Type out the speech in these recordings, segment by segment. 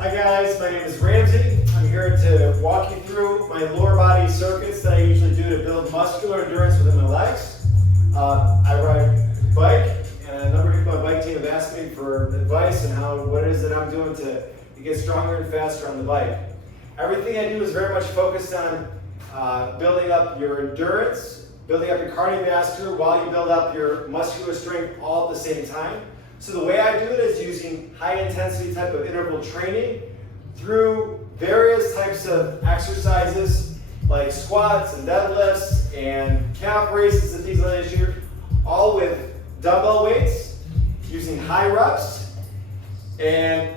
Hi guys, my name is Ramsey. I'm here to walk you through my lower body circuits that I usually do to build muscular endurance within my legs. I ride a bike, and a number of people on my bike team have asked me for advice on what it is that I'm doing to get stronger and faster on the bike. Everything I do is very much focused on building up your endurance, building up your cardiovascular while you build up your muscular strength all at the same time. So the way I do it is using high intensity type of interval training through various types of exercises like squats and deadlifts and calf raises and things like that, all with dumbbell weights, using high reps, and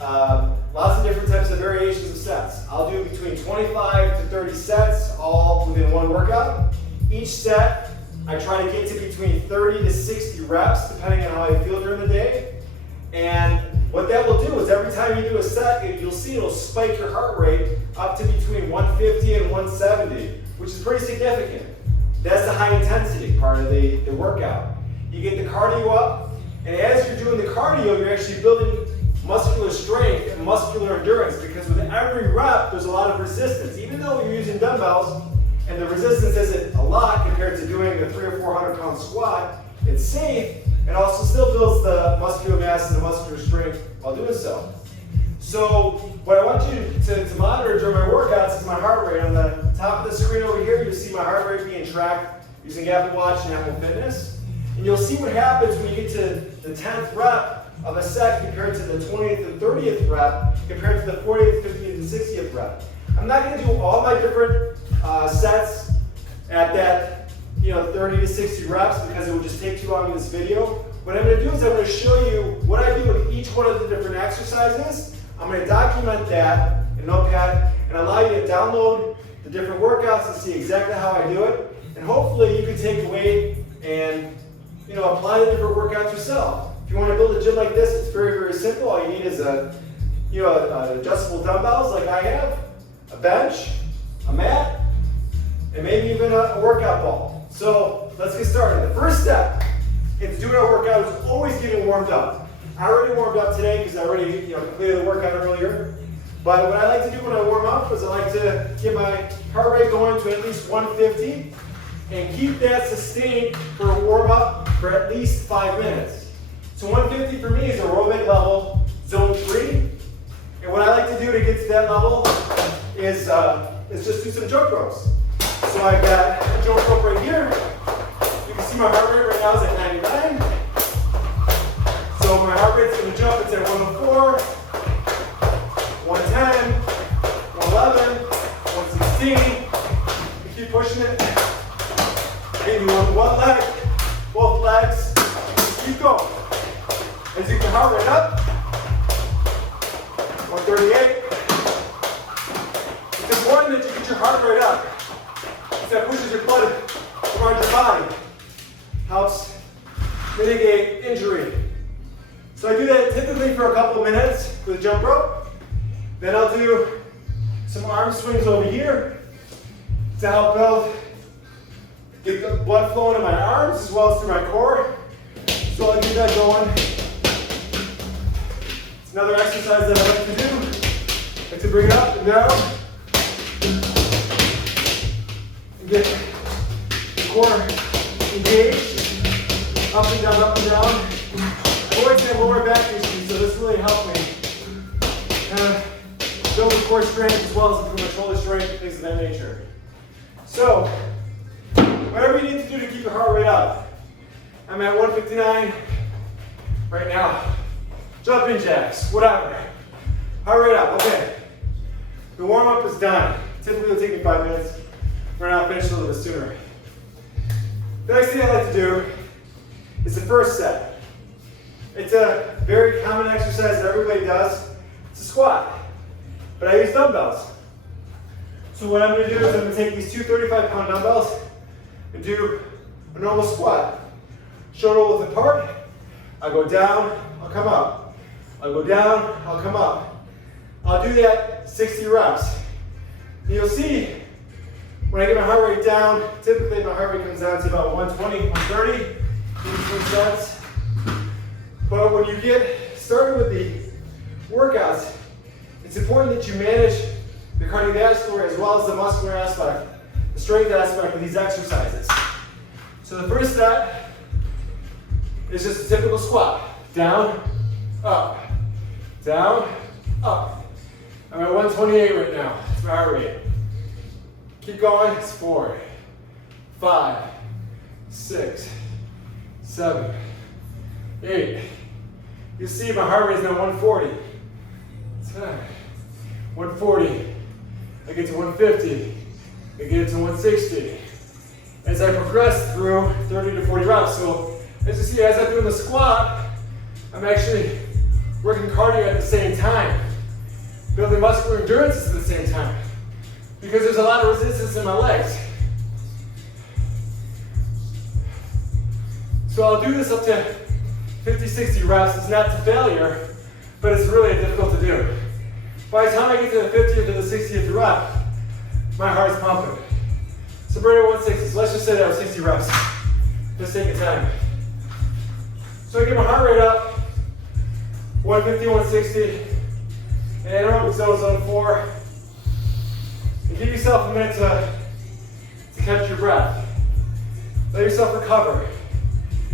lots of different types of variations of sets. I'll do between 25 to 30 sets, all within one workout. Each set, I try to get to between 30 to 60 reps, depending on how I feel during the day. And what that will do is every time you do a set, you'll see it'll spike your heart rate up to between 150 and 170, which is pretty significant. That's the high intensity part of the workout. You get the cardio up, and as you're doing the cardio, you're actually building muscular strength and muscular endurance, because with every rep, there's a lot of resistance. Even though you're using dumbbells, and the resistance isn't a lot compared to doing a 300 or 400 pound squat, it's safe. It also still builds the muscular mass and the muscular strength while doing so. So what I want you to monitor during my workouts is my heart rate. On the top of the screen over here, you'll see my heart rate being tracked using Apple Watch and Apple Fitness. And you'll see what happens when you get to the 10th rep of a set compared to the 20th and 30th rep compared to the 40th, 50th, and 60th rep. I'm not going to do all my different sets at that 30 to 60 reps because it would just take too long in this video. What I'm going to do is I'm going to show you what I do with each one of the different exercises. I'm going to document that in Notepad and allow you to download the different workouts and see exactly how I do it. And hopefully you can take away and apply the different workouts yourself. If you want to build a gym like this, it's very, very simple. All you need is adjustable dumbbells like I have, a bench, a mat, and maybe even a workout ball. So let's get started. The first step in doing our workout is always getting warmed up. I already warmed up today because I already completed the workout earlier. But what I like to do when I warm up is I like to get my heart rate going to at least 150 and keep that sustained for a warm up for at least 5 minutes. So 150 for me is aerobic level, zone 3. And what I like to do to get to that level is just do some jump ropes. So I've got a jump rope right here. You can see my heart rate right now is at 99. So my heart rate's going to jump. It's at 104, 110, 111, 116. You keep pushing it. Maybe on one leg, both legs. Just keep going. As you get the heart rate up, 138. It's important that you get your heart rate up. That pushes your blood around your body, helps mitigate injury. So I do that typically for a couple of minutes with a jump rope. Then I'll do some arm swings over here to help get the blood flowing in my arms as well as through my core. So I'll get that going. It's another exercise that I like to do. I like to bring it up and down. Get the core engaged, up and down, up and down. I always have lower back issues, so this really helped me build the core strength as well as improve my shoulder strength, things of that nature. So, whatever you need to do to keep your heart rate up. I'm at 159 right now. Jumping jacks, whatever. Heart rate up, okay. The warm up is done. Typically it'll take me 5 minutes. Right now, I'll finish a little bit sooner. The next thing I like to do is the first set. It's a very common exercise that everybody does. It's a squat, but I use dumbbells. So what I'm going to do is I'm going to take these two 35-pound dumbbells and do a normal squat. Shoulder width apart. I'll go down, I'll come up. I'll go down, I'll come up. I'll do that 60 reps. And you'll see when I get my heart rate down, typically my heart rate comes down to about 120, 130 in between sets. But when you get started with the workouts, that you manage the cardiovascular as well as the muscular aspect, the strength aspect of these exercises. So the first step is just a typical squat. Down, up, down, up. I'm at 128 right now. It's my heart rate. Keep going. It's 4, 5, 6, 7, 8. You see my heart rate is now 140. 10, 140. I get to 150. I get to 160. As I progress through 30 to 40 reps. So as you see, as I'm doing the squat, I'm actually working cardio at the same time, building muscular endurance at the same time, because there's a lot of resistance in my legs. So I'll do this up to 50, 60 reps. It's not to failure, but it's really difficult to do. By the time I get to the 50th or the 60th rep, my heart's pumping. So bring it 160. So let's just say that was 60 reps. Just take your time. So I get my heart rate up, 150, 160, and aerobic zone 4. And give yourself a minute to catch your breath. Let yourself recover.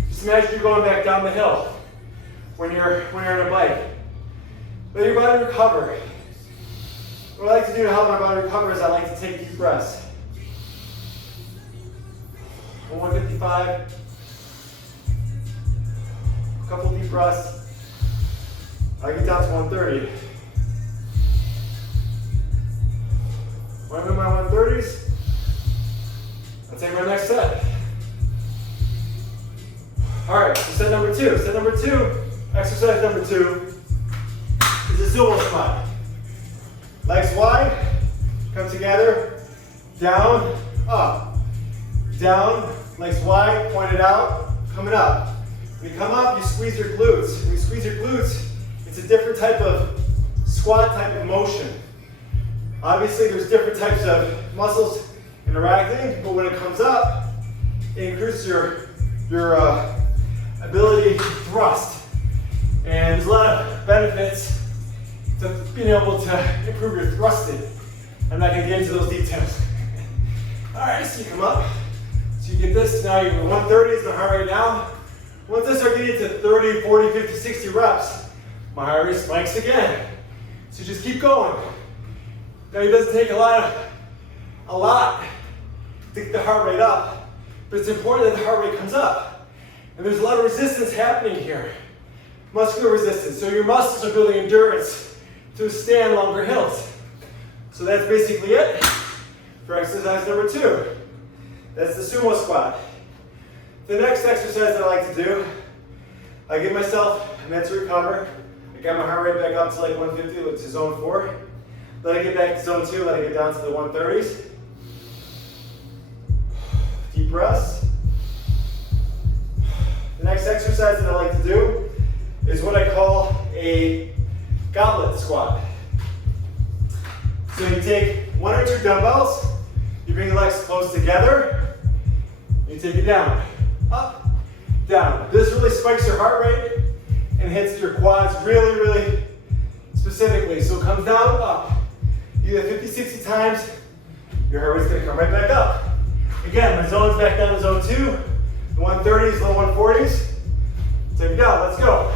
Just imagine you're going back down the hill when you're on a bike. Let your body recover. What I like to do to help my body recover is I like to take deep breaths. 155. A couple deep breaths. I get down to 130. When I'm in my 130s, I'll take my next set. All right, so set number 2. Set number 2, exercise number 2, is a sumo squat. Legs wide, come together, down, up, down, legs wide, pointed out, coming up. When you come up, you squeeze your glutes. When you squeeze your glutes, it's a different type of squat type of motion. Obviously, there's different types of muscles interacting, but when it comes up, it increases your ability to thrust. And there's a lot of benefits to being able to improve your thrusting. I'm not going to get into those details. All right, so you come up. So you get this. Now you're 130 is my heart rate now. Once I start getting to 30, 40, 50, 60 reps, my heart rate spikes again. So just keep going. Now it doesn't take a lot to get the heart rate up, but it's important that the heart rate comes up. And there's a lot of resistance happening here. Muscular resistance. So your muscles are building endurance to withstand longer hills. So that's basically it for exercise number 2. That's the sumo squat. The next exercise that I like to do, I give myself a minute to recover. I got my heart rate back up to like 150, which is zone 4. Let it get back to zone 2, let it get down to the 130s. Deep breaths. The next exercise that I like to do is what I call a goblet squat. So you take 1 or 2 dumbbells, you bring the legs close together, you take it down, up, down. This really spikes your heart rate and hits your quads really, really specifically. So it comes down, up. You do that 50, 60 times, your heart rate's gonna come right back up. Again, my zone's back down to zone 2, the 130s, low 140s. Take it down, let's go.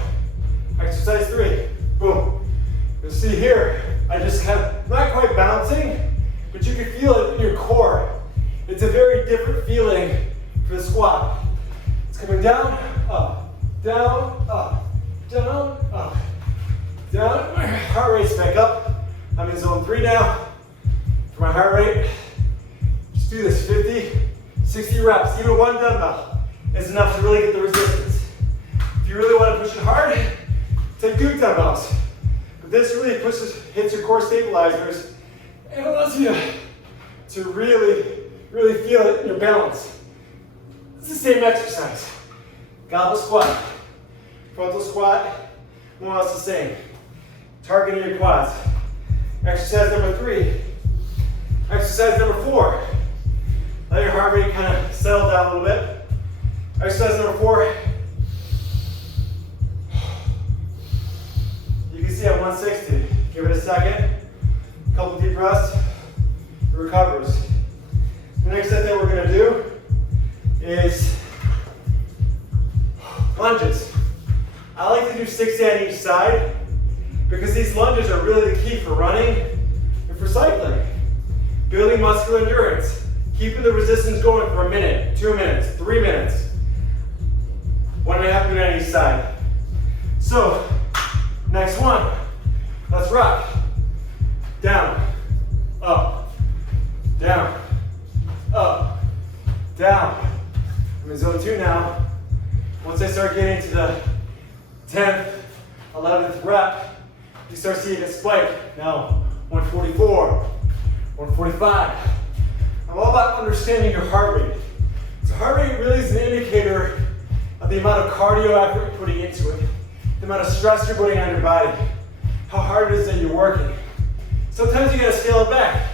Exercise 3, boom. You'll see here, I just have, not quite bouncing, but you can feel it in your core. It's a very different feeling for the squat. It's coming down, up, down, up, down, up, down. My heart rate's back up. I'm in zone 3 now. For my heart rate, just do this 50, 60 reps. Even 1 dumbbell is enough to really get the resistance. If you really want to push it hard, take 2 dumbbells. But this really hits your core stabilizers and allows you to really, really feel it in your balance. It's the same exercise. Goblet squat, frontal squat, more or less the same. Targeting your quads. Exercise number 3. Exercise number 4. Let your heart rate kind of settle down a little bit. Exercise number 4. You can see I'm 160. Give it a second. Couple deep breaths. It recovers. The next set that we're going to do is lunges. I like to do 60 on each side because these lunges are really the key for running and for cycling. Building muscular endurance. Keeping the resistance going for a minute, 2 minutes, 3 minutes. 1.5 minutes on each side. So, next one. Let's rock. Down, up, down, up, down. I'm in zone 2 now. Once I start getting to the 10th, 11th rep, you start seeing a spike. Now, 144, 145. I'm all about understanding your heart rate. So heart rate really is an indicator of the amount of cardio effort you're putting into it, the amount of stress you're putting on your body, how hard it is that you're working. Sometimes you gotta scale it back.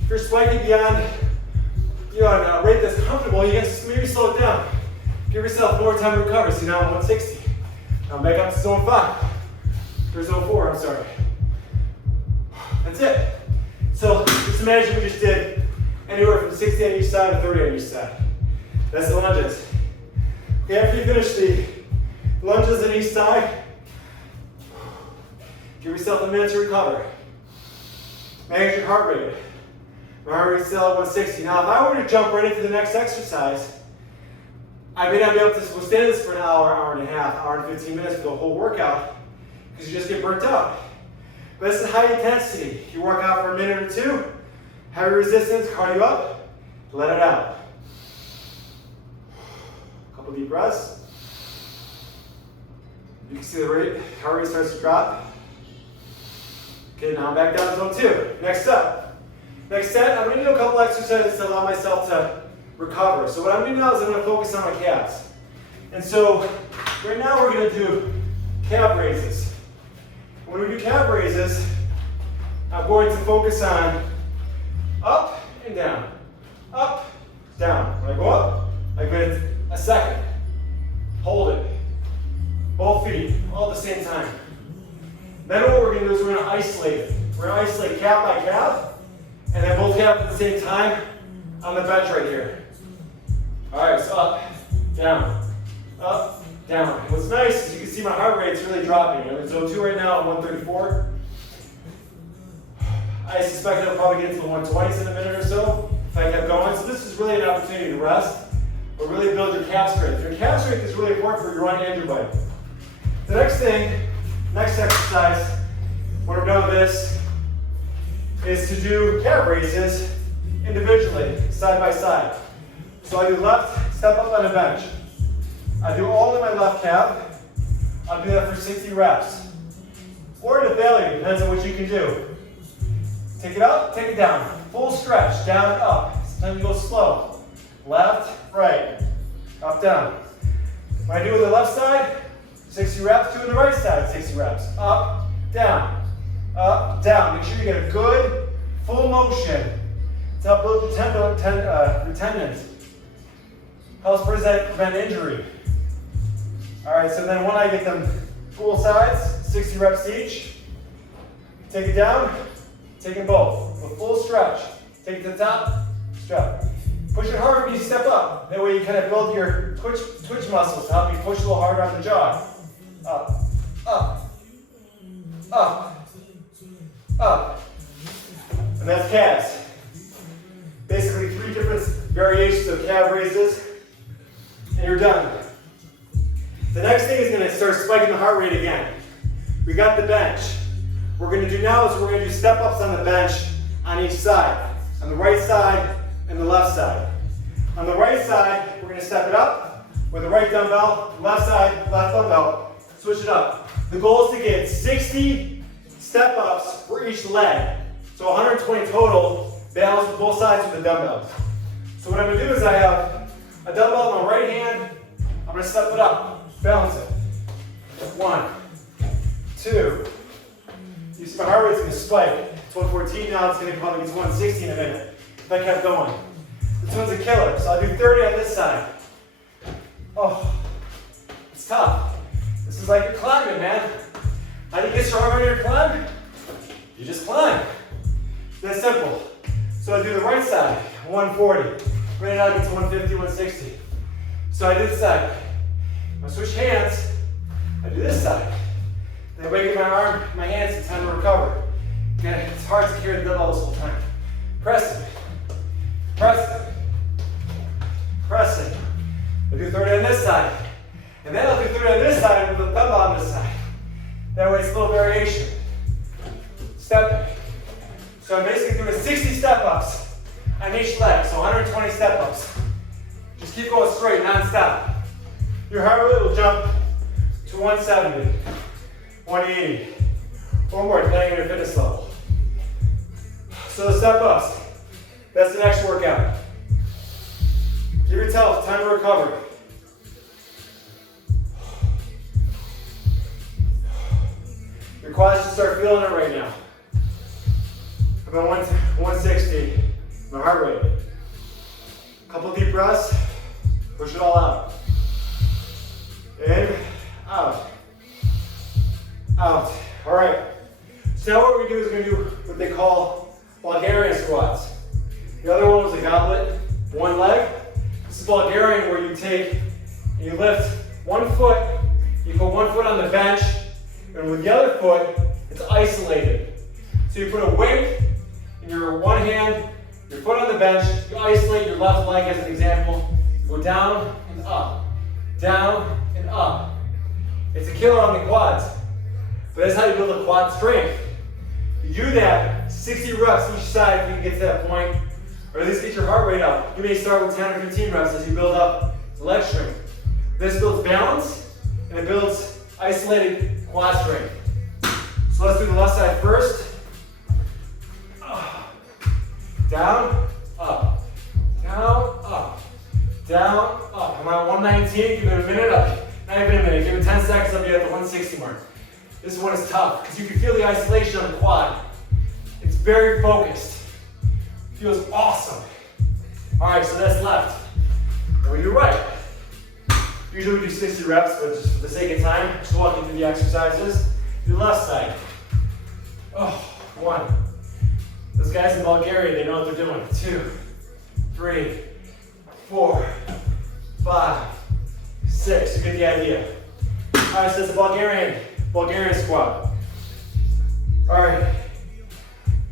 If you're spiking beyond, a rate that's comfortable, you gotta maybe slow it down. Give yourself more time to recover. See, now I'm 160. Now I'm back up to zone 5. Or zone 4, I'm sorry. That's it. So just imagine we just did anywhere from 60 on each side to 30 on each side. That's the lunges. Okay, after you finish the lunges on each side, give yourself a minute to recover. Manage your heart rate. My heart rate's still at 160. Now, if I were to jump right into the next exercise, I may not be able to withstand this for an hour, hour and a half, hour and 15 minutes for the whole workout, because you just get burnt out. But this is high intensity. You work out for a minute or 2, heavy resistance, cardio up, let it out. Couple deep breaths. You can see the heart rate starts to drop. Okay, now I'm back down to zone 2. Next up. Next set, I'm going to do a couple exercises to allow myself to recover. So what I'm going to do now is I'm going to focus on my calves. And so right now we're going to do calf raises. When we do calf raises, I'm going to focus on up and down. Up, down. When I go up, I give it a second. Hold it. Both feet, all at the same time. Then what we're going to do is we're going to isolate it. We're going to isolate calf by calf, and then both calves at the same time on the bench right here. All right, so up, down, What's nice is you can see my heart rate's really dropping. I'm in zone 2 right now at 134. I suspect I'll probably get to the 120s in a minute or so if I kept going. So this is really an opportunity to rest, but really build your calf strength. Your calf strength is really important for your run and your bike. The next exercise, when we're done with this, is to do calf raises individually, side by side. So I do left, step up on a bench. I do all in my left calf. I'll do that for 60 reps. Or to failure, depends on what you can do. Take it up, take it down. Full stretch, down, up. Sometimes you go slow. Left, right, up, down. When I do with the left side, 60 reps. Do it the right side, 60 reps. Up, down, up, down. Make sure you get a good, full motion to help build your tendons. Helps prevent injury. All right, so then when I get them full sides, 60 reps each, take it down, take them both. With full stretch. Take it to the top, stretch. Push it hard when you step up. That way you kind of build your twitch muscles to help you push a little harder on the jaw. Up, up, up, up. And that's calves. Basically 3 different variations of calf raises, and you're done. The next thing is going to start spiking the heart rate again. We got the bench. What we're going to do now is we're going to do step-ups on the bench on each side. On the right side and the left side. On the right side, we're going to step it up with the right dumbbell. Left side, left dumbbell. Switch it up. The goal is to get 60 step-ups for each leg. So 120 total, balanced with both sides with the dumbbells. So what I'm going to do is I have a dumbbell in my right hand. I'm going to step it up. Balance it. 1, 2. You see my heart rate's going to spike. It's 114 now. It's going to probably get to 160 in a minute if I kept going. This one's a killer. So I'll do 30 on this side. Oh, it's tough. This is like you're climbing, man. How do you get stronger on your climb? You just climb. That's simple. So I do the right side, 140. Right now I get to 150, 160. So I do this side. I switch hands, I do this side. Then I wake up my hands in time to recover. Again, it's hard to carry the dumbbell this whole time. Pressing, pressing, pressing. I do 30 on this side. And then I'll do 30 on this side with the dumbbell on this side. That way it's a little variation. Stepping. So I'm basically doing 60 step-ups on each leg, so 120 step-ups. Just keep going straight, non-stop. Your heart rate will jump to 170, 180, or more, depending on your fitness level. So the step-ups, that's the next workout. Give yourself time to recover. Your quads should start feeling it right now. About 160, my heart rate. Couple deep breaths, push it all out. In, out, out. All right. So now what we do is we're going to do what they call Bulgarian squats. The other one was a goblet, one leg. This is Bulgarian where you take and you lift one foot, you put one foot on the bench, and with the other foot, it's isolated. So you put a weight in your one hand, your foot on the bench, you isolate your left leg as an example, you go down and up, down and up. It's a killer on the quads, but that's how you build a quad strength. You do that 60 reps each side if you can get to that point, or at least get your heart rate up. You may start with 10 or 15 reps as you build up the leg strength. This builds balance, and it builds isolated quad strength. So let's do the left side first. Down, up, down, up, down, up. I'm at 119, give it a minute up. Not even a minute, give it 10 seconds, I'll be at the 160 mark. This one is tough, because you can feel the isolation on the quad. It's very focused. Feels awesome. All right, so that's left. Now we do right. Usually we do 60 reps, but just for the sake of time, just walking through the exercises. Do the left side. Oh, 1. Those guys in Bulgaria, they know what they're doing. 2, 3, 4, 5, 6. You get the idea. All right, so it's a Bulgarian squat. All right.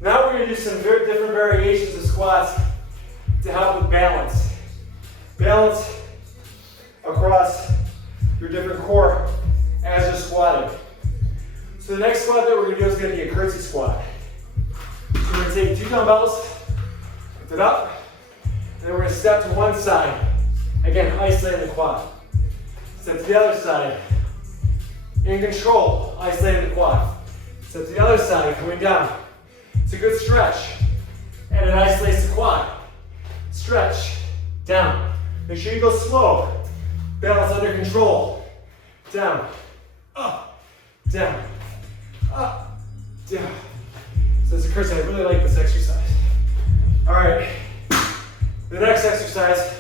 Now we're going to do some very different variations of squats to help with balance. Balance across your different core as you're squatting. So the next squat that we're going to do is going to be a curtsy squat. So we're going to take 2 dumbbells, lift it up, and then we're going to step to one side. Again, isolating the quad. Step to the other side. In control, isolating the quad. Step to the other side, coming down. It's a good stretch, and it isolates the quad. Stretch, down. Make sure you go slow. Balance under control. Down, up, down, up, down. So as a curtsy, I really like this exercise. All right, the next exercise,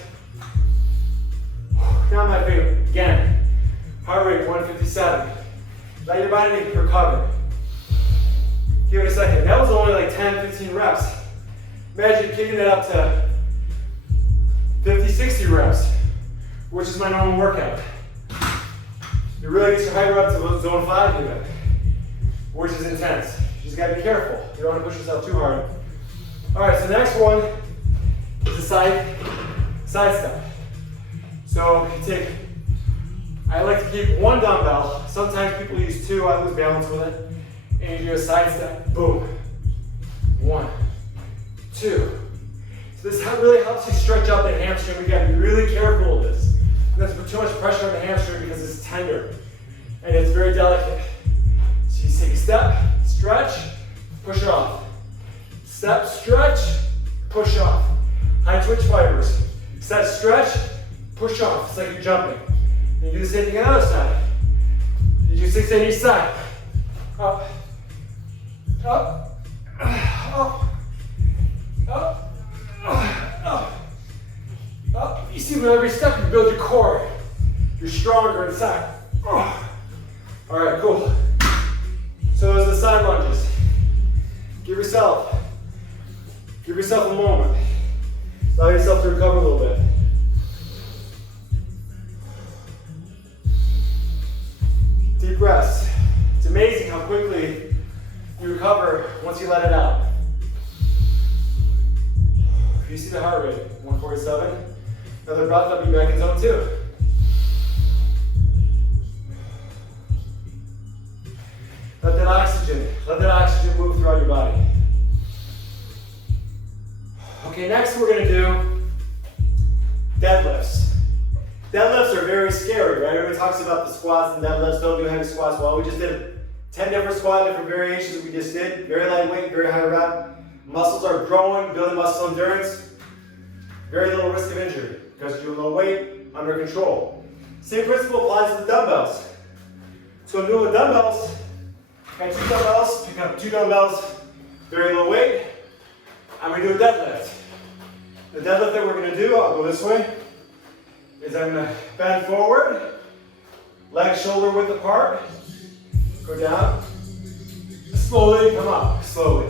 not my favorite. Again, heart rate 157. Let your body recover. Give it a second. That was only like 10, 15 reps. Imagine kicking it up to 50, 60 reps, which is my normal workout. You really get your heart up to zone 5 even, which is intense. You just gotta be careful. You don't want to push yourself too hard. All right, so the next one is a side step. So you take, I like to keep 1 dumbbell. Sometimes people use 2, I lose balance with it. And you do a side step, boom. 1, 2. So this really helps you stretch out that hamstring. We gotta be really careful with this. You don't have to put too much pressure on the hamstring because it's tender and it's very delicate. So you take a step, stretch, push off. Step, stretch, push off. High twitch fibers. Step, stretch, push off. It's like you're jumping. And you do the same thing on the other side. You do 6 on each side. Up, up, up, up, up, up. You see, with every step you build your core. You're stronger inside. All right, cool. So those are the side lunges. Give yourself yourself a moment. Allow yourself to recover a little bit. Deep breaths. It's amazing how quickly you recover once you let it out. You see the heart rate, 147. Another breath, I'll be back in zone 2. Let that oxygen move throughout your body. Okay, next we're gonna do deadlifts. Deadlifts are very scary, right? Everyone talks about the squats and deadlifts, don't do heavy squats. Well, we just did 10 different squat, different variations that we just did. Very lightweight, very high rep. Muscles are growing, building muscle endurance. Very little risk of injury because you're low weight, under control. Same principle applies to the dumbbells. So I'm doing with dumbbells. Got 2 dumbbells, pick up 2 dumbbells, very low weight. I'm gonna do a deadlift. The deadlift that we're gonna do, I'll go this way, is I'm gonna bend forward, legs shoulder width apart, go down, slowly come up, slowly.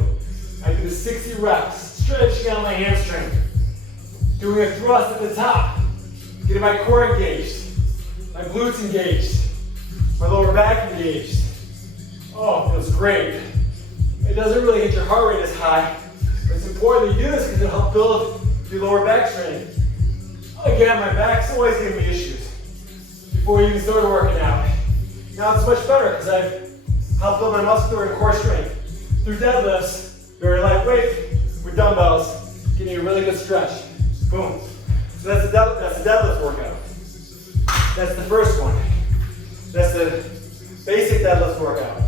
I do the 60 reps, stretching out my hamstring. Doing a thrust at the top, getting my core engaged, my glutes engaged, my lower back engaged. Oh, it feels great. It doesn't really hit your heart rate as high, but it's important that you do this because it'll help build your lower back strength. Again, my back's always giving me issues before you even started working out. Now it's much better because I've helped build my muscular and core strength through deadlifts, very lightweight, with dumbbells, getting you a really good stretch. Boom. So that's the deadlift workout. That's the first one. That's the basic deadlift workout.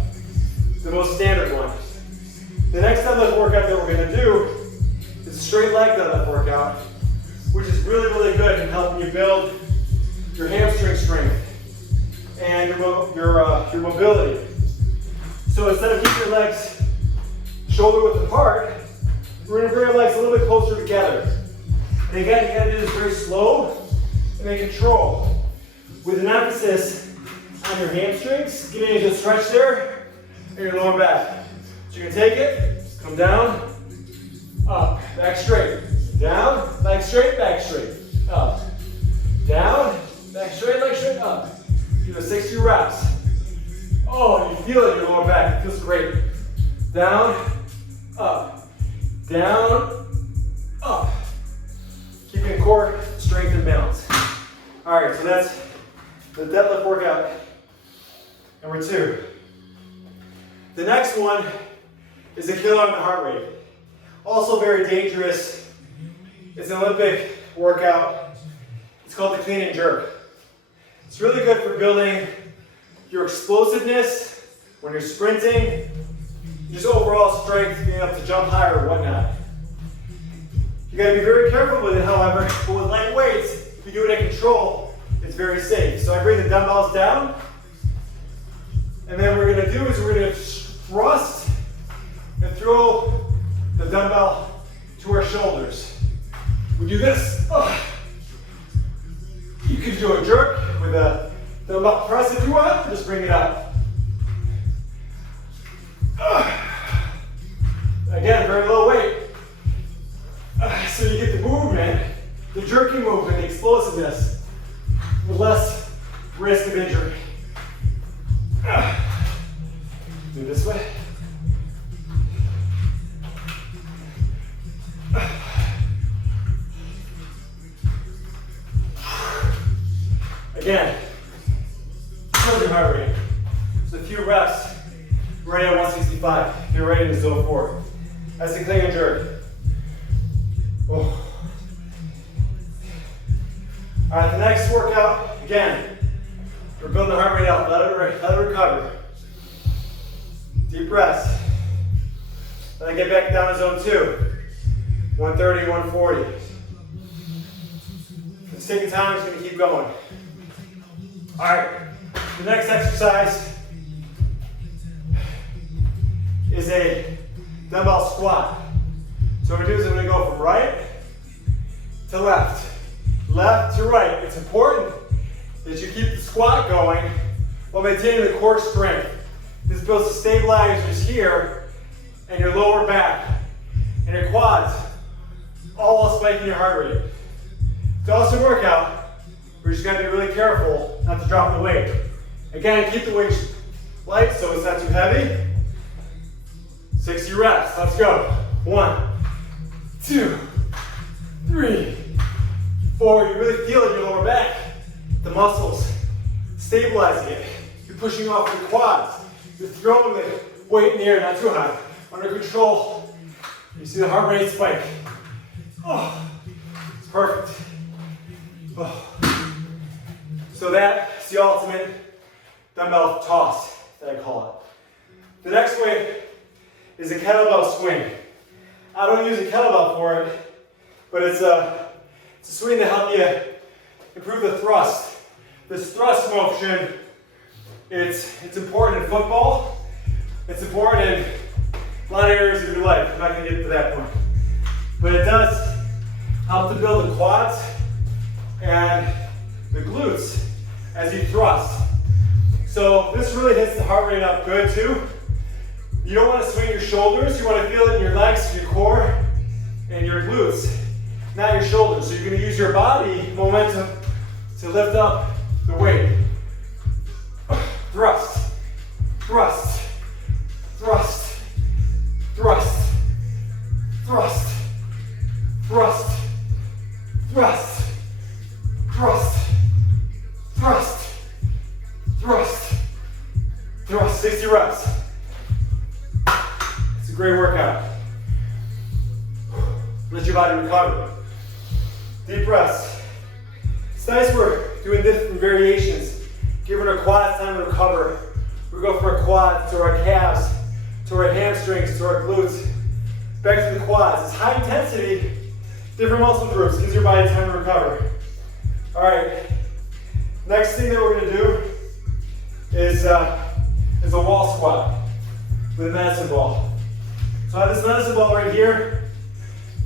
The most standard one. The next deadlift workout that we're going to do is a straight leg deadlift workout, which is really, really good in helping you build your hamstring strength and your mobility. So instead of keeping your legs shoulder width apart, we're going to bring our legs a little bit closer together. And again, you got to do this very slow and in control, with an emphasis on your hamstrings, getting into a stretch there, and your lower back. So you're going to take it, come down, up, back straight, down, back straight, up, down, back straight, up. Do the 60 reps. Oh, you feel it in your lower back. It feels great. Down, up, up. Keeping core strength and balance. All right, so that's the deadlift workout number 2. The next one is a killer on the heart rate. Also very dangerous. It's an Olympic workout. It's called the clean and jerk. It's really good for building your explosiveness when you're sprinting, just overall strength, being able to jump higher or whatnot. You gotta be very careful with it, however, but with light weights, if you do it in control, it's very safe. So I bring the dumbbells down, and then what we're gonna do is we're gonna thrust and throw the dumbbell to our shoulders. We do this. You can do a jerk with a dumbbell press if you want, just bring it up. Again, very low weight. So you get the movement, the jerking movement, the explosiveness, with less risk of injury. Do it this way. Again, your heart rate. So a few reps, ready at 165. If you're ready to zone 4. That's the clean and jerk. Oh. All right, the next workout, again, we're building the heart rate up. Let it recover. Deep breaths. Then I get back down to zone 2. 130, 140. It's taking time, it's going to keep going. All right, the next exercise is a dumbbell squat. So what we do is I'm going to go from right to left, left to right. It's important that you keep the squat going while maintaining the core strength. This builds the stabilizers here and your lower back and your quads all while spiking your heart rate. It's also a workout. We're just gonna be really careful not to drop the weight. Again, keep the weight light so it's not too heavy. 60 reps, let's go. 1, 2, 3, 4. You really feel it in your lower back. The muscles stabilizing it. You're pushing off your quads. You're throwing the weight in the air, not too high. Under control. You see the heart rate spike. Oh, it's perfect. Oh. So that's the ultimate dumbbell toss that I call it. The next way is a kettlebell swing. I don't use a kettlebell for it, but it's a swing to help you improve the thrust. This thrust motion, it's important in football. It's important in a lot of areas of your life. I'm not going to get to that point. But it does help to build the quads and the glutes as you thrust. So this really hits the heart rate up good too. You don't want to swing your shoulders. You want to feel it in your legs, your core, and your glutes, not your shoulders. So you're going to use your body momentum to lift up the weight. Thrust, thrust, thrust, thrust, thrust, thrust, thrust, thrust, thrust, thrust, thrust. 60 reps. It's a great workout. Let your body recover. Deep breaths. It's nice we're doing different variations, giving our quads time to recover. We go from our quads to our calves, to our hamstrings, to our glutes, back to the quads. It's high intensity, different muscle groups, gives your body time to recover. All right, next thing that we're gonna do is a wall squat with a medicine ball. So I have this medicine ball right here.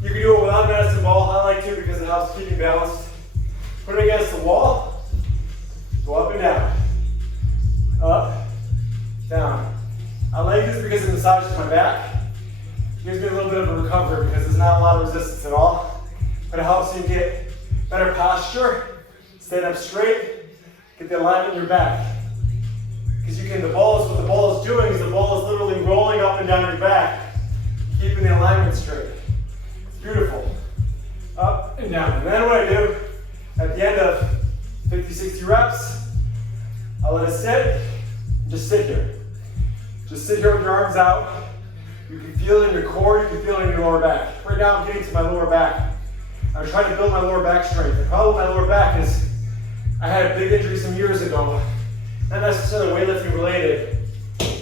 You can do it without a medicine ball. I like to because it helps keep you balanced. Put it against the wall, go up and down, up, down. I like this because it massages my back. It gives me a little bit of a recovery because there's not a lot of resistance at all. But it helps you get better posture, stand up straight, get the alignment in your back. Because what the ball is doing is the ball is literally rolling up and down your back, keeping the alignment straight. It's beautiful. Up and down. And then what I do, at the end of 50, 60 reps, I'll let it sit, and just sit here. Just sit here with your arms out. You can feel it in your core, you can feel it in your lower back. Right now I'm getting to my lower back. I'm trying to build my lower back strength. The problem with my lower back is I had a big injury some years ago. Not necessarily weightlifting related,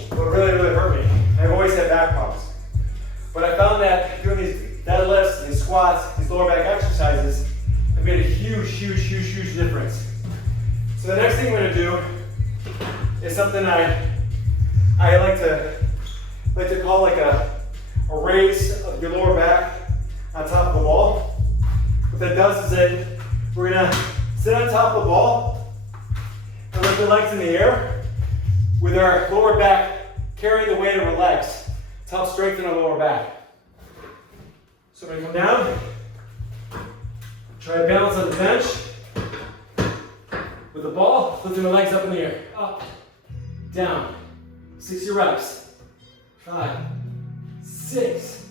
but really hurt me. I've always had back problems. But I found that doing these deadlifts, these squats, these lower back exercises have made a huge difference. So the next thing we're gonna do is something I like to call like a raise of your lower back on top of the wall. What that does is that we're gonna sit on top of the ball and lift the legs in the air with our lower back carrying the weight of our legs to help strengthen our lower back. So I'm gonna come down, try to balance on the bench with the ball, lifting the legs up in the air. Up, down, 60 reps. 5, 6,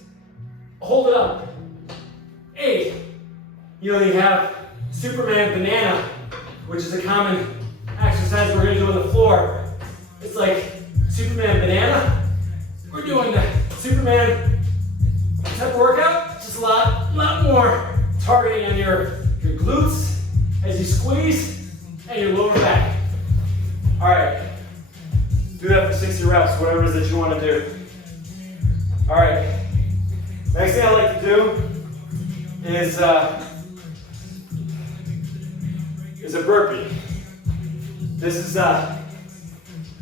hold it up. 8. You only have Superman banana, which is a common exercise we're going to do on the floor. It's like Superman banana. We're doing the Superman type of workout, just a lot more targeting on your glutes as you squeeze and your lower back. All right, do that for 60 reps, whatever it is that you want to do. All right, next thing I like to do is a burpee. This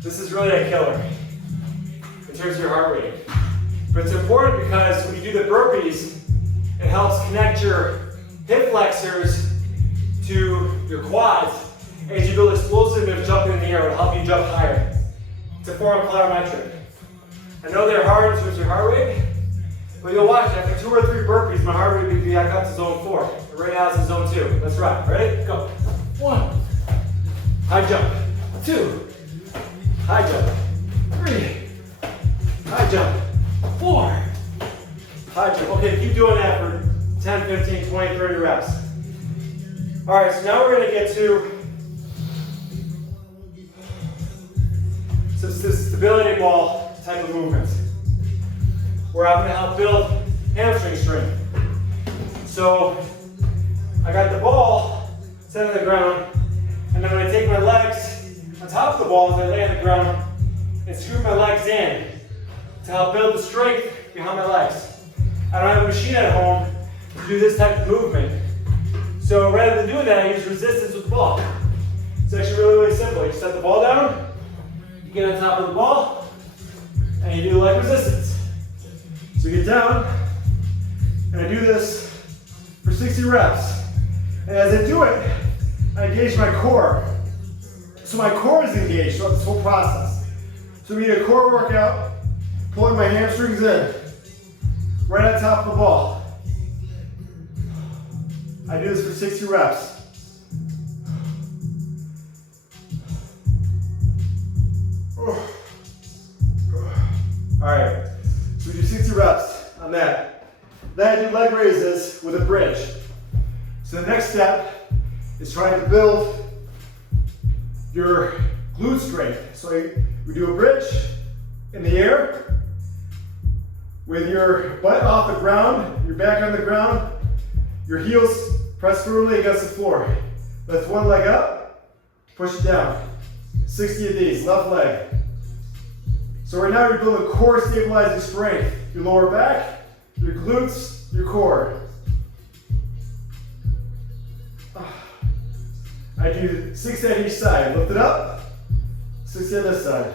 is really a killer in terms of your heart rate. But it's important because when you do the burpees, it helps connect your hip flexors to your quads. As you build explosiveness jumping in the air, it will help you jump higher. It's a form of plyometric. I know they're hard in terms of your heart rate, But you'll watch, after 2 or 3 burpees, my heart rate will be back up to zone 4. And right now it's in zone 2. Let's rock. Ready? Go. 1. High jump. 2. High jump. 3. High jump. 4. High jump. Okay, keep doing that for 10, 15, 20, 30 reps. All right, so now we're going to get to some stability ball type of movements, where I'm going to help build hamstring strength. So I got the ball set on the ground, and I'm going to take my legs on top of the ball as I lay on the ground and screw my legs in to help build the strength behind my legs. I don't have a machine at home to do this type of movement. So rather than doing that, I use resistance with the ball. It's actually really, really simple. You set the ball down, you get on top of the ball, and you do leg resistance. So you get down, and I do this for 60 reps. And as I do it, I engage my core. So my core is engaged throughout this whole process. So we need a core workout, pulling my hamstrings in, right on top of the ball. I do this for 60 reps. All right, so we do 60 reps on that. Then I do leg raises with a bridge. So the next step is trying to build your glute strength. So we do a bridge in the air with your butt off the ground, your back on the ground, your heels press firmly against the floor. Lift one leg up, push it down. 60 of these, left leg. So right now you're building core stabilizing strength. Your lower back, your glutes, your core. I do 60 on each side. Lift it up, 60 on this side.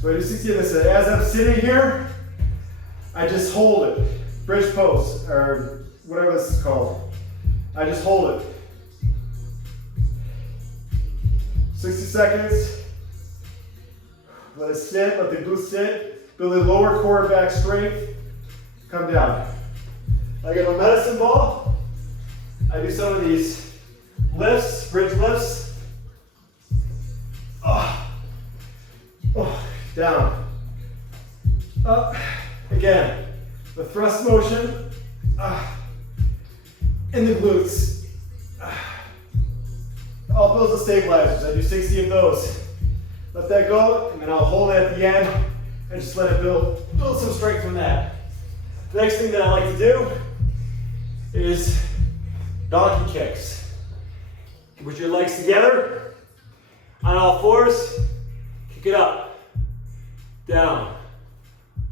So I do 60 on this side. As I'm sitting here, I just hold it. Bridge pose, or whatever this is called. I just hold it. 60 seconds. Let it sit, let the glutes sit. Build a lower core back strength. Come down. I get my medicine ball. I do some of these lifts, bridge lifts. Down. Up. Again. The thrust motion. In the glutes. All builds the stabilizers. I do 60 of those. Let that go, and then I'll hold it at the end and just let it build some strength from that. The next thing that I like to do is donkey kicks. Put your legs together on all fours, kick it up, down,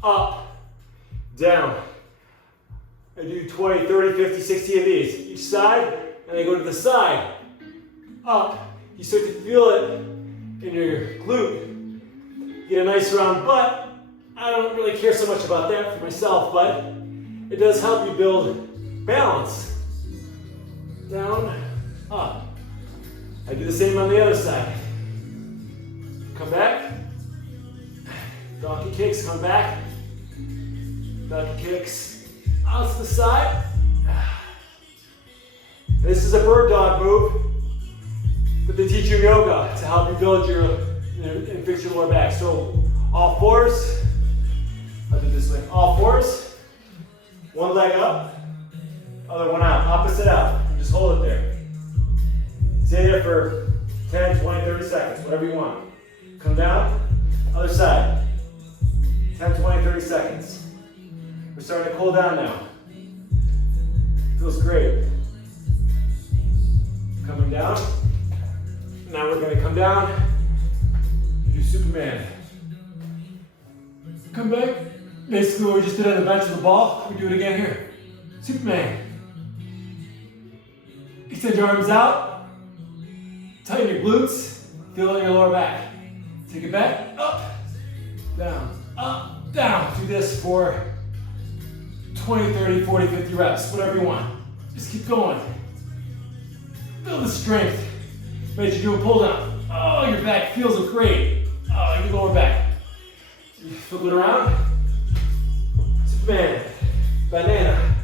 up, down. I do 20, 30, 50, 60 of these. Each side, and I go to the side, up. You start to feel it in your glute. You get a nice round butt. I don't really care so much about that for myself, but it does help you build balance. Down, up. I do the same on the other side. Come back. Donkey kicks, come back. Donkey kicks out to the side. This is a bird dog move that they teach you in yoga to help you build and fix your lower back. So all fours, I'll do it this way. All fours, one leg up, other one out, opposite out. And just hold it there. Stay there for 10, 20, 30 seconds, whatever you want. Come down, other side. 10, 20, 30 seconds. We're starting to cool down now. Feels great. Coming down. Now we're going to come down and do Superman. Come back. Basically what we just did on the bench of the ball, we do it again here. Superman. Extend your arms out. Tighten your glutes. Feel it in your lower back. Take it back. Up. Down. Up. Down. Do this for 20, 30, 40, 50 reps. Whatever you want. Just keep going. Build the strength. As you do a pull down. Oh, your back feels great. Oh, you're going back. Flip it around. Superman. Banana.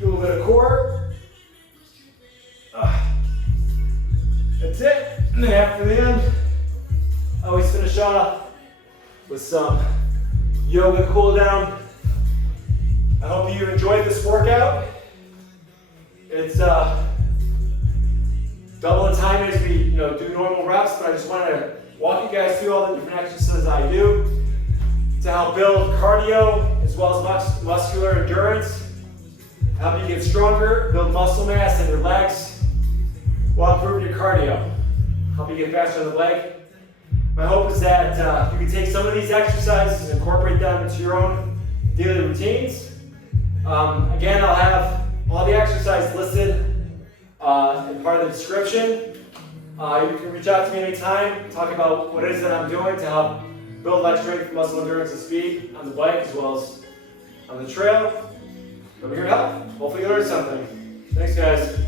Do a little bit of core. That's it. And then after the end, I always finish off with some yoga cool down. I hope you enjoyed this workout. It's double the time as we do normal reps, but I just wanted to walk you guys through all the different exercises I do to help build cardio as well as muscular endurance, help you get stronger, build muscle mass in your legs while improving your cardio, help you get faster on the leg. My hope is that you can take some of these exercises and incorporate them into your own daily routines. Again, I'll have all the exercises listed in part of the description. You can reach out to me anytime, talk about what it is that I'm doing to help build leg strength, muscle endurance, and speed on the bike as well as on the trail. I'm here to help. Hopefully you learned something. Thanks, guys.